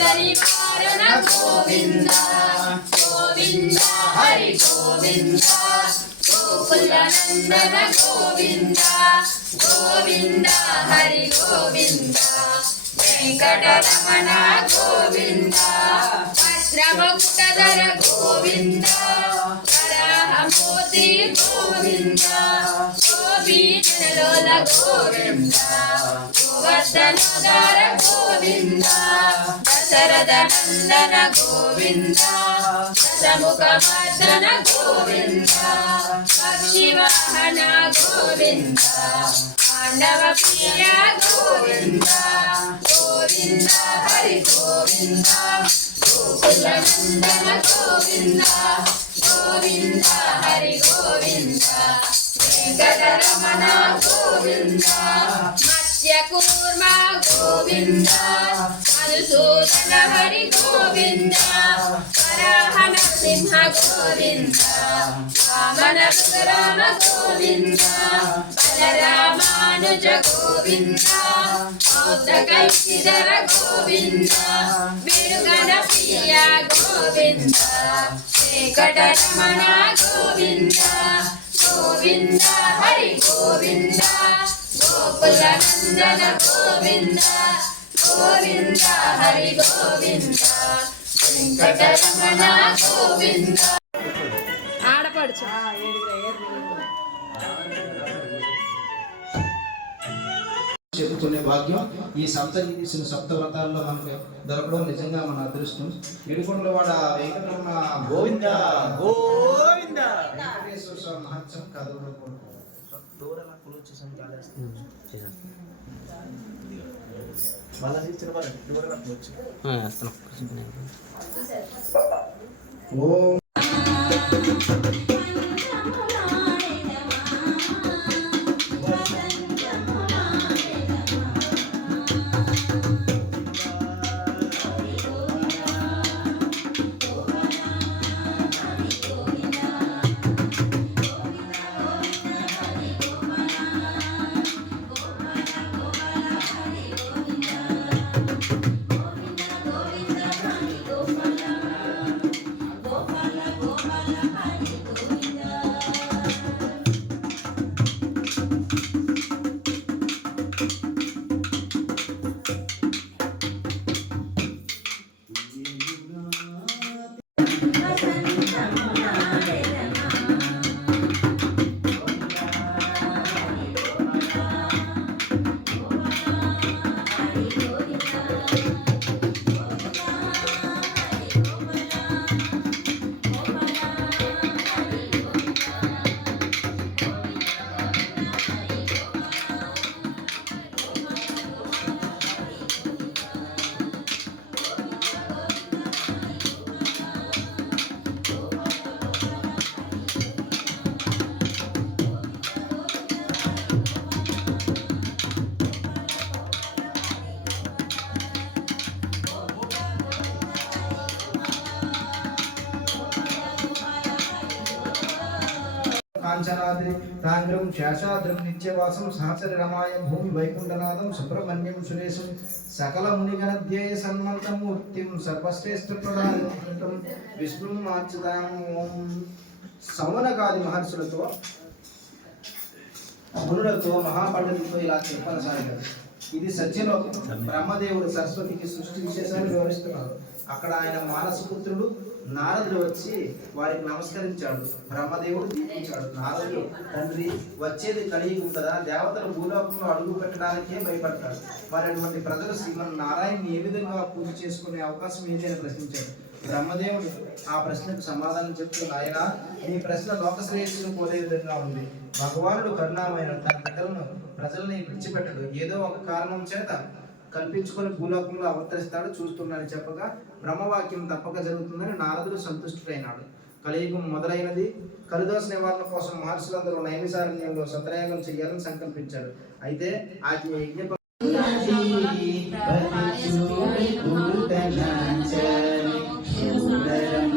నివారణ గోవింద గోవింద హరి గోవింద గోకుల నందన గోవింద గోవింద హరి గోవింద వెంకటరమణ గోవింద వజ్రముక్తధర గోవింద వరాహమూర్తి గోవింద గోపీజనలోల గోవింద గోవర్ధనోదర గోవింద దశరథ నందన గోవింద దశముఖమర్దన గోవింద పక్షివాహన గోవింద పాండవ ప్రియ గోవింద గోవింద హరి గోవింద గోకుల నందన గోవింద గోవింద హరి గోవింద వెంకటరమణ గోవింద మత్స్యకూర్మ గోవింద మధుసూదన హరి గోవింద వరాహ నరసింహ గోవింద వామన రామ గోవింద బలరామానుజ గోవింద కల్కిధర గోవింద విడుగన ప్రియ గోవింద వెంకటరమణ గోవింద గోవింద హరి గోవింద గోకుల నందన గోవింద గోవింద హరి గోవింద వెంకటరమణ గోవింద ఆడపడుచు చెప్పుకునే భాగ్యం ఈ సప్తగి తీసిన సప్తవ్రతాల్లో మనకు దొరకడం నిజంగా మన అదృష్టం. ఏడుకొండల వాడ వెంకటరమణ గోవింద గోవింద వెంకటేశ్వర స్వామి మహత్యం కథలు ఓం కాంచనాద్రి తాంగ్రం శేషాద్రం నిత్యవాసం సహచరి రమాయ భూమి వైకుంఠనాథం సుబ్రహ్మణ్యం సురేశం సకల మునిగణధ్యేయ సన్మంతమూర్తిం సర్వశ్రేష్ఠ ప్రధానం విష్ణు మార్చుదాం. సౌనకాది మహర్షులతో మునులతో మహాపండితులతో ఇలా చెప్పనసాగారు. ఇది సత్యలోకం. బ్రహ్మదేవుడు సరస్వతికి సృష్టి విశేషాలు వివరిస్తున్నారు. అక్కడ ఆయన మానసపుత్రుడు నారదుడు వచ్చి వారికి నమస్కరించాడు. బ్రహ్మదేవుడు దీపించాడు. నారదుడు, తండ్రి వచ్చేది కలియుగం కదా, దేవతలు భూలోకంలో అడుగు పెట్టడానికే భయపడతారు. మరి అటువంటి ప్రజలు శ్రీమన్ నారాయణని ఏ విధంగా పూజ చేసుకునే అవకాశం ఏది అని ప్రశ్నించాడు. బ్రహ్మదేవుడు ఆ ప్రశ్నకు సమాధానం చెప్తూ, ఆయన ఈ ప్రశ్న లోక శ్రేయస్సును కోరే విధంగా ఉంది. భగవానుడు కరుణామైన తన బిడ్డలను ప్రజల్ని విడిచిపెట్టడు. ఏదో ఒక కారణం చేత కల్పించుకొని భూలోకంలో అవతరిస్తాడు, చూస్తున్నాడని చెప్పగా బ్రహ్మవాక్యం తప్పక జరుగుతుందని నారదుడు సంతుష్టుడైనాడు. కలియుగం మొదలైనది. కలిదోష నివారణ కోసం మహర్షులందరూ నైమిసారణ్యంలో సత్రయాగం చేయాలని సంకల్పించారు. అయితే ఆ యజ్ఞ సుందరం